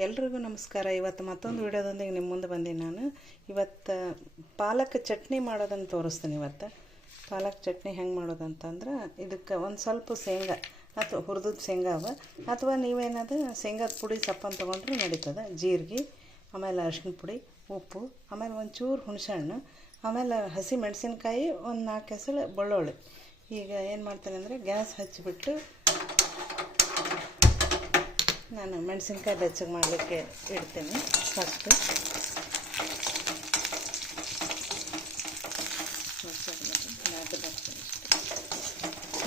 ಎಲ್ರಿಗೂ ನಮಸ್ಕಾರ. ಇವತ್ತು ಮತ್ತೊಂದು ವಿಡಿಯೋದೊಂದಿಗೆ ನಿಮ್ಮ ಮುಂದೆ ಬಂದೀನಿ ನಾನು. ಇವತ್ತು ಪಾಲಕ್ ಚಟ್ನಿ ಮಾಡೋದನ್ನು ತೋರಿಸ್ತೀನಿ. ಇವತ್ತು ಪಾಲಕ್ ಚಟ್ನಿ ಹೆಂಗೆ ಮಾಡೋದಂತಂದ್ರೆ, ಇದಕ್ಕೆ ಒಂದು ಸ್ವಲ್ಪ ಶೇಂಗಾ ಅಥವಾ ಹುರಿದ ಶೇಂಗಾ ಅಥವಾ ನೀವೇನಾದ್ರು ಶೇಂಗಾದ ಪುಡಿ ಸಪ್ಪನ್ನು ತೊಗೊಂಡ್ರೆ ನಡೀತದೆ. ಜೀರಿಗೆ, ಆಮೇಲೆ ಅರಿಶಿನ ಪುಡಿ, ಉಪ್ಪು, ಆಮೇಲೆ ಒಂಚೂರು ಹುಣಸೆಹಣ್ಣು, ಆಮೇಲೆ ಹಸಿ ಮೆಣಸಿನ್ಕಾಯಿ, ಒಂದು 4 ಎಸಳು ಬೆಳ್ಳುಳ್ಳಿ. ಈಗ ಏನು ಮಾಡ್ತೇನೆ ಅಂದರೆ, ಗ್ಯಾಸ್ ಹಚ್ಚಿಬಿಟ್ಟು ನಾನು ಮೆಣಸಿನ್ಕಾಯಿ ಬೆಚ್ಚಗೆ ಮಾಡಲಿಕ್ಕೆ ಇಡ್ತೀನಿ. ಫಸ್ಟು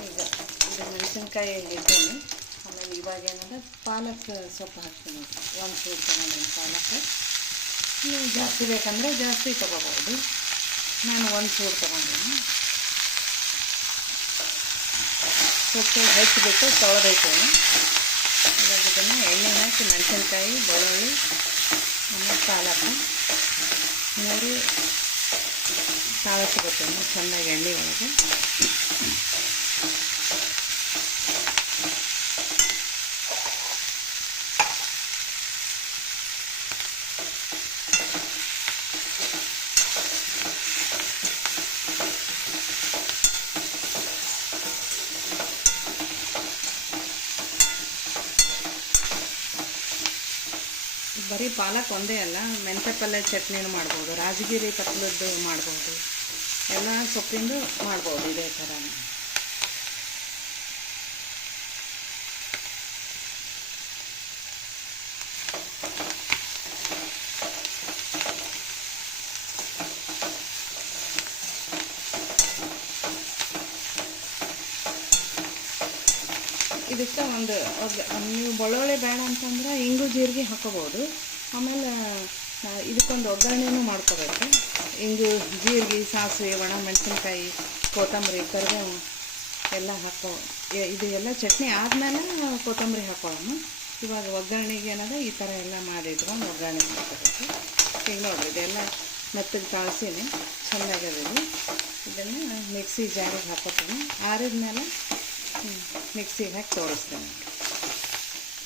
ಈಗ ಇದು ಮೆಣಸಿನ್ಕಾಯಿ ಇಡ್ತೀನಿ. ಆಮೇಲೆ ಇವಾಗ ಏನಂದ್ರೆ ಪಾಲಕ್ ಸೊಪ್ಪು ಹಾಕ್ತೀನಿ. ಒಂದು ಸೂರು ತೊಗೊಂಡಿನಿ ಪಾಲಕ್. ನೀವು ಜಾಸ್ತಿ ಬೇಕಂದರೆ ಜಾಸ್ತಿ ತೊಗೋಬೋದು. ನಾನು ಒಂದು ಸೂರು ತೊಗೊಂಡಿನಿ. ಸೊಪ್ಪು ಹೆಚ್ಚಿಬಿಟ್ಟು ತೊಳೆದೈತೇನೆ. ಇವಾಗ ಇದನ್ನು ಎಣ್ಣೆ ಹಾಕಿ ಮೆಣಸಿನ್ಕಾಯಿ, ಬೆಳ್ಳುಳ್ಳಿ, ಆಮೇಲೆ ಪಾಲಕ್ ಮೂರು ತಾಳಿಸ್ಕೊತೀನಿ ಚೆನ್ನಾಗಿ ಎಣ್ಣೆ ಒಳಗೆ. ಬರೀ ಪಾಲಕ್ ಒಂದೇ ಅಲ್ಲ, ಮೆಂತ್ಯ ಪಲ್ಯ ಚಟ್ನಿನೂ ಮಾಡ್ಬೋದು, ರಾಜಗಿರಿ ಪತ್ಲದ್ದು ಮಾಡ್ಬೋದು, ಎಲ್ಲ ಸೊಪ್ಪಿಂದು ಮಾಡ್ಬೋದು ಇದೇ ಥರ. ಇದಕ್ಕೆ ನೀವು ಬೆಳ್ಳುಳ್ಳಿ ಬೇಡ ಅಂತಂದ್ರೆ ಇಂಗು ಜೀರಿಗೆ ಹಾಕೋಬೋದು. ಆಮೇಲೆ ಇದಕ್ಕೊಂದು ಒಗ್ಗರಣೆನೂ ಮಾಡ್ಕೋಬೇಕು. ಇಂಗು, ಜೀರಿಗೆ, ಸಾಸಿವೆ, ಒಣ ಮೆಣಸಿನ್ಕಾಯಿ, ಕೊತ್ತಂಬರಿ, ಕರಿಬೇವು ಎಲ್ಲ ಇದು ಎಲ್ಲ ಚಟ್ನಿ ಆದಮೇಲೆ ಕೊತ್ತಂಬರಿ ಹಾಕೊಳ್ಳೋಣ. ಇವಾಗ ಒಗ್ಗರಣೆಗೆ ಏನದ ಈ ಥರ ಎಲ್ಲ ಮಾಡಿ ಇಟ್ಕೊಂಡು ಒಗ್ಗರಣೆ ಮಾಡ್ಕೋಬೇಕು. ಈಗ ನೋಡಿರಿ, ಇದೆಲ್ಲ ಮೆತ್ತಗೆ ತಾಳ್ಸೀನಿ, ಚೆನ್ನಾಗಿರೋದು. ಇದನ್ನು ಮಿಕ್ಸಿ ಜಾರಿಗೆ ಹಾಕೋತೀನಿ. ಆರಿದ ಮೇಲೆ ಮಿಕ್ಸಿಗೆ ಹಾಕಿ ತೋರಿಸ್ತೇನೆ.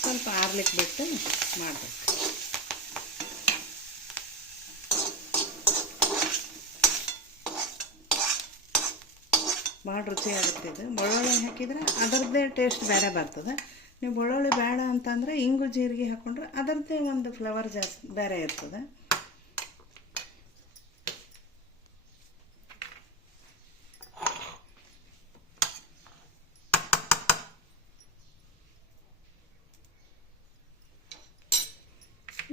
ಸ್ವಲ್ಪ ಆರ್ಲಿಕ್ಕೆ ಬಿಟ್ಟು ಮಾಡಬೇಕು. ಭಾಳ ರುಚಿ ಆಗುತ್ತೆ ಇದು. ಬೆಳ್ಳುಳ್ಳಿ ಹಾಕಿದರೆ ಅದರದ್ದೇ ಟೇಸ್ಟ್ ಬೇರೆ ಬರ್ತದೆ. ನೀವು ಬೆಳ್ಳುಳ್ಳಿ ಬೇಡ ಅಂತಂದರೆ ಇಂಗು ಜೀರಿಗೆ ಹಾಕ್ಕೊಂಡ್ರೆ ಅದರದ್ದೇ ಒಂದು ಫ್ಲೇವರ್ ಜಾಸ್ತಿ ಬೇರೆ ಇರ್ತದೆ.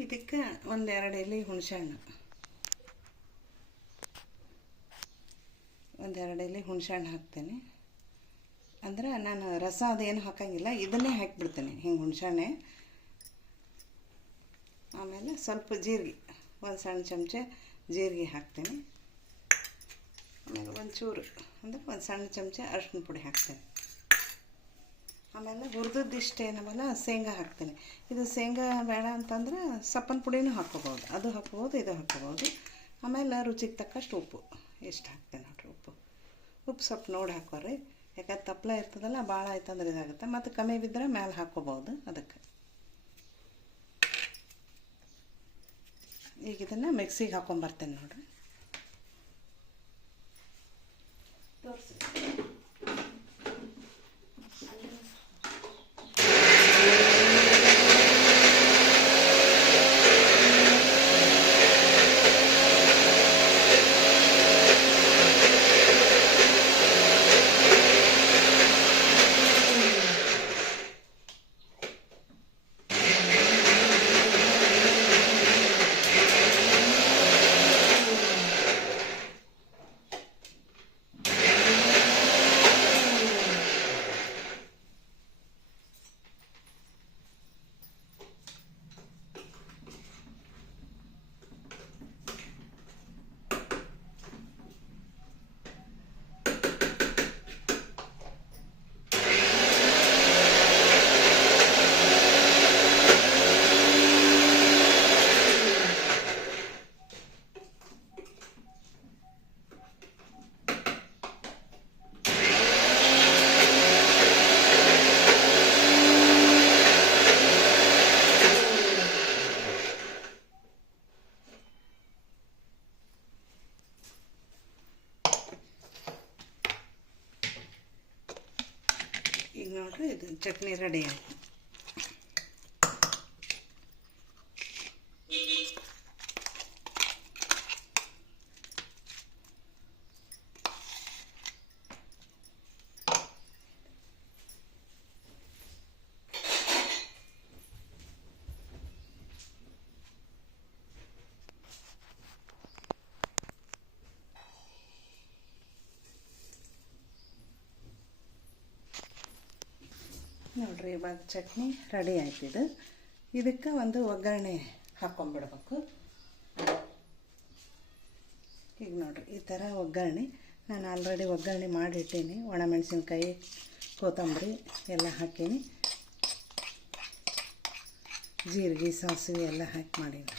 ಇದಕ್ಕೆ 1-2 ಎಲೆ ಹುಣಸೆಹಣ್ಣು, 1-2 ಎಲೆ ಹುಣಸೆಹಣ್ಣು ಹಾಕ್ತೇನೆ. ಅಂದರೆ ನಾನು ರಸ ಅದೇನು ಹಾಕೋಂಗಿಲ್ಲ, ಇದನ್ನೇ ಹಾಕಿಬಿಡ್ತೇನೆ ಹಿಂಗೆ ಹುಣಸೆಹಣ್ಣೆ. ಆಮೇಲೆ ಸ್ವಲ್ಪ ಜೀರಿಗೆ, 1 ಸಣ್ಣ ಚಮಚ ಜೀರಿಗೆ ಹಾಕ್ತೇನೆ. ಆಮೇಲೆ ಒಂಚೂರು ಅಂದರೆ 1 ಸಣ್ಣ ಚಮಚ ಅರಿಶಿನ ಪುಡಿ ಹಾಕ್ತೇನೆ. ಆಮೇಲೆ ಹುರಿದಿಷ್ಟು ಏನವಲ್ಲ ಶೇಂಗಾ ಹಾಕ್ತೀನಿ. ಇದು ಶೇಂಗಾ ಬೇಡ ಅಂತಂದ್ರೆ ಸಪ್ಪನ ಪುಡಿನೂ ಹಾಕ್ಕೋಬೋದು, ಅದು ಹಾಕ್ಕೋಬೋದು, ಇದು ಹಾಕ್ಕೋಬೋದು. ಆಮೇಲೆ ರುಚಿಗೆ ತಕ್ಕಷ್ಟು ಉಪ್ಪು ಎಷ್ಟು ಹಾಕ್ತೇನೆ ನೋಡಿರಿ. ಉಪ್ಪು ಸ್ವಲ್ಪ ನೋಡಿ ಹಾಕೋರಿ, ಯಾಕಂದ್ರೆ ತಪ್ಪಲ ಇರ್ತದಲ್ಲ, ಭಾಳ ಆಯ್ತಂದ್ರೆ ಇದಾಗುತ್ತೆ. ಮತ್ತು ಕಮ್ಮಿ ಬಿದ್ದರೆ ಮೇಲೆ ಹಾಕ್ಕೋಬೋದು. ಅದಕ್ಕೆ ಈಗ ಇದನ್ನು ಮಿಕ್ಸಿಗೆ ಹಾಕ್ಕೊಂಬರ್ತೇನೆ ನೋಡಿರಿ. ತೋರಿಸಿ. ಇದು ಚಟ್ನಿ ರೆಡಿ ಆಯಿತು. ನೋಡಿರಿ, ಇವಾಗ ಚಟ್ನಿ ರೆಡಿ ಆಯ್ತಿದ್ದು. ಇದಕ್ಕೆ ಒಂದು ಒಗ್ಗರಣೆ ಹಾಕ್ಕೊಂಬಿಡ್ಬೇಕು. ಈಗ ನೋಡಿರಿ, ಈ ಥರ ಒಗ್ಗರಣೆ ನಾನು ಆಲ್ರೆಡಿ ಒಗ್ಗರಣೆ ಮಾಡಿಟ್ಟೀನಿ. ಒಣಮೆಣಸಿನ್ಕಾಯಿ, ಕೊತ್ತಂಬರಿ ಎಲ್ಲ ಹಾಕೀನಿ. ಜೀರಿಗೆ, ಸಾಸಿವೆ ಎಲ್ಲ ಹಾಕಿ ಮಾಡೀನಿ.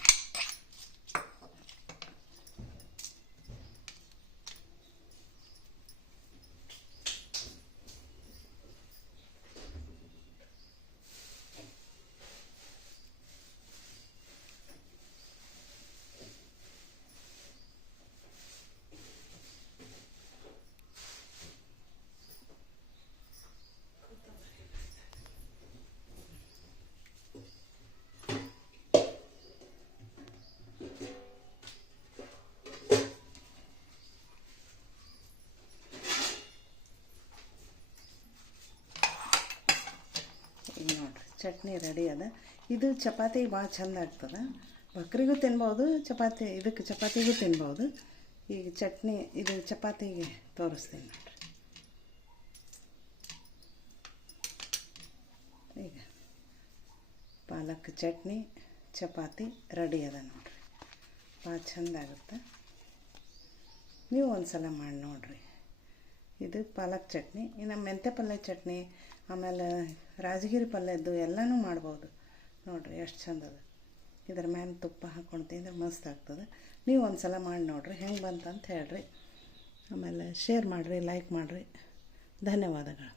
ಈಗ ನೋಡಿರಿ, ಚಟ್ನಿ ರೆಡಿ ಅದ. ಇದು ಚಪಾತಿ ಭಾಳ ಚಂದ ಆಗ್ತದೆ. ಬಕ್ರಿಗೂ ತಿನ್ಬೋದು, ಇದಕ್ಕೆ ಚಪಾತಿಗೂ ತಿನ್ಬೋದು. ಈಗ ಚಟ್ನಿ ಇದು ಚಪಾತಿಗೆ ತೋರಿಸ್ತೀನಿ ನೋಡಿರಿ. ಈಗ ಪಾಲಕ್ ಚಟ್ನಿ ಚಪಾತಿ ರೆಡಿ ಅದ ನೋಡಿರಿ. ಭಾಳ ಚಂದ ಆಗುತ್ತೆ. ನೀವು ಒಂದು ಸಲ ಮಾಡಿ ನೋಡಿರಿ. ಇದು ಪಾಲಕ್ ಚಟ್ನಿ. ಇನ್ನು ಮೆಂತ್ಯ ಪಲ್ಯ ಚಟ್ನಿ, ಆಮೇಲೆ ರಾಜಗಿರಿ ಪಲ್ಯದ್ದು ಎಲ್ಲನೂ ಮಾಡ್ಬೋದು. ನೋಡಿರಿ ಎಷ್ಟು ಚಂದ ಅದ. ಇದ್ರ ಮ್ಯಾಲೆ ತುಪ್ಪ ಹಾಕ್ಕೊಂಡು ತಿಂದ್ರೆ ಮಸ್ತ್ ಆಗ್ತದೆ. ನೀವು ಒಂದು ಸಲ ಮಾಡಿ ನೋಡಿರಿ, ಹೆಂಗೆ ಬಂತಂತ ಹೇಳ್ರಿ. ಆಮೇಲೆ ಶೇರ್ ಮಾಡಿರಿ, ಲೈಕ್ ಮಾಡಿರಿ. ಧನ್ಯವಾದಗಳು.